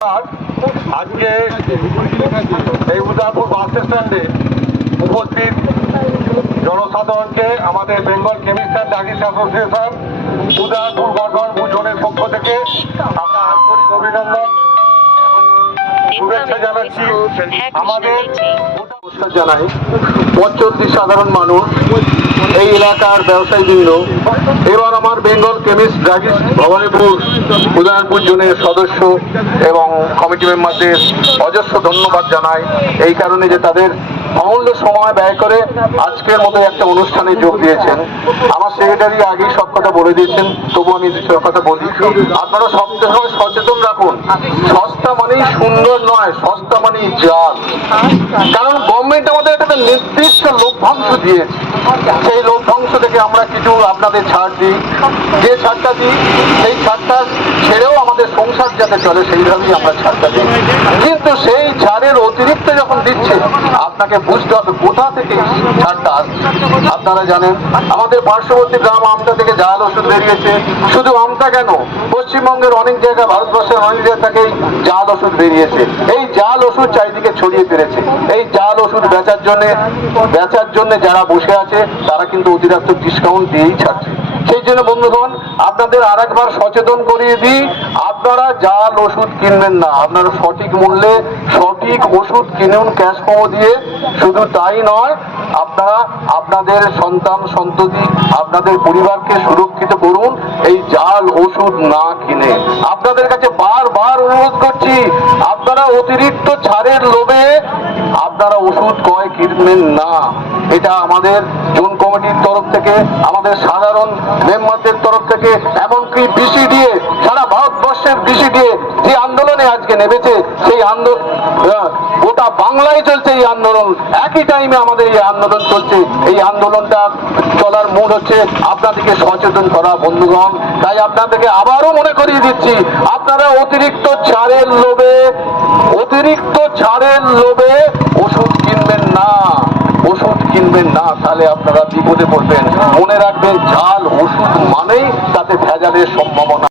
আজকে এই উদয়পুর বাস স্ট্যান্ডে উপস্থিত জনসাধারণকে আমাদের Bengal chemist and druggists association Udaipur Bardhaman ভূষণের পক্ষ থেকে আমরা আন্তরিক অভিনন্দন শুভেচ্ছা জানাচ্ছি আমাদের নমস্কার জানাই। পঞ্চল্লিশ সাধারণ মানুষ, এই এলাকার ব্যবসায়ী ব্যবসায়ীবৃন্দ, এবার আমার বেঙ্গল কেমিস্ট ড্রাগিস ভবানীপুর, উদয়নপুর জোনের সদস্য এবং কমিটি মেম্বারদের অজস্র ধন্যবাদ জানাই। এই কারণে যে তাদের অমূল্য সময় ব্যয় করে আজকের মতো একটা অনুষ্ঠানে যোগ দিয়েছেন। আমার সেক্রেটারি আগেই সব কথা বলে দিয়েছেন তবু আমি চার কথা বলি। আপনারা সব সময় সচেতন রাখুন। সস্তা মানেই সুন্দর নয়, সস্তা মানেই জাল। কারণ গভর্নমেন্ট আমাদের একটা নির্দিষ্ট লভ্যাংশ দিয়েছে। সেই লভ্যাংশ থেকে আমরা কিছু আপনাদের ছাড় দিই। যে ছাড়টা দিই, সেই ছাড়টা ছেড়েও সংসার যাতে চলে সেইভাবেই আমরা ছাড়টা দিই। কিন্তু সেই ছাড়ের অতিরিক্ত যখন দিচ্ছে, আপনাকে বুঝতে হবে কোথা থেকে ছাড়টা আসছে। আপনারা জানেন, আমাদের পার্শ্ববর্তী গ্রাম আমতা থেকে জাল ওষুধ বেরিয়েছে শুধু আমতা কেন? পশ্চিমবঙ্গের অনেক জায়গায়, ভারতবর্ষের অনেক জায়গা থেকেই জাল ওষুধ বেরিয়েছে। এই জাল ওষুধ চারিদিকে ছড়িয়ে পেরেছে এই জাল ওষুধ বেচার জন্য বেচার জন্য যারা বসে আছে, তারা কিন্তু অতিরিক্ত ডিসকাউন্ট দিয়েই ছাড়ছে। সেই জন্য বন্ধুগণ, আপনাদের আর একবার সচেতন করিয়ে দিই, আপনারা জাল ওষুধ কিনবেন না। আপনারা সঠিক মূল্যে সঠিক ওষুধ কিনুন ক্যাশ পাবো দিয়ে। শুধু তাই নয়, আপনারা আপনাদের সন্তান, সন্ততি, আপনাদের পরিবারকে সুরক্ষিত করছি আপনারা অতিরিক্ত ছাড়ের লোভে আপনারা ওষুধ কয় কিনবেন না। এটা আমাদের জোন কমিটির তরফ থেকে, আমাদের সাধারণ মেম্বারদের তরফ থেকে, এমনকি বিসি দিয়ে সারা ভারতবর্ষের বিসি দিয়ে যে আন্দোলনে আজকে নেমেছে, সেই আন্দোলন গোটা বাংলায় চলছে এই আন্দোলন। একই টাইমে আমাদের এই আন্দোলন চলছে। এই আন্দোলনটা চলার মূল হচ্ছে আপনাদেরকে সচেতন করা, বন্ধুগণ। তাই আপনাদেরকে আবারও মনে করিয়ে দিচ্ছি, আপনারা অতিরিক্ত ছাড়ের লোভে, অতিরিক্ত ছাড়ের লোভে ওষুধ কিনবেন না। ওষুধ কিনবেন না, তাহলে আপনারা বিপদে পড়বেন। মনে রাখবেন, ঝাল ওষুধ মানেই তাতে ভেজালের সম্ভাবনা।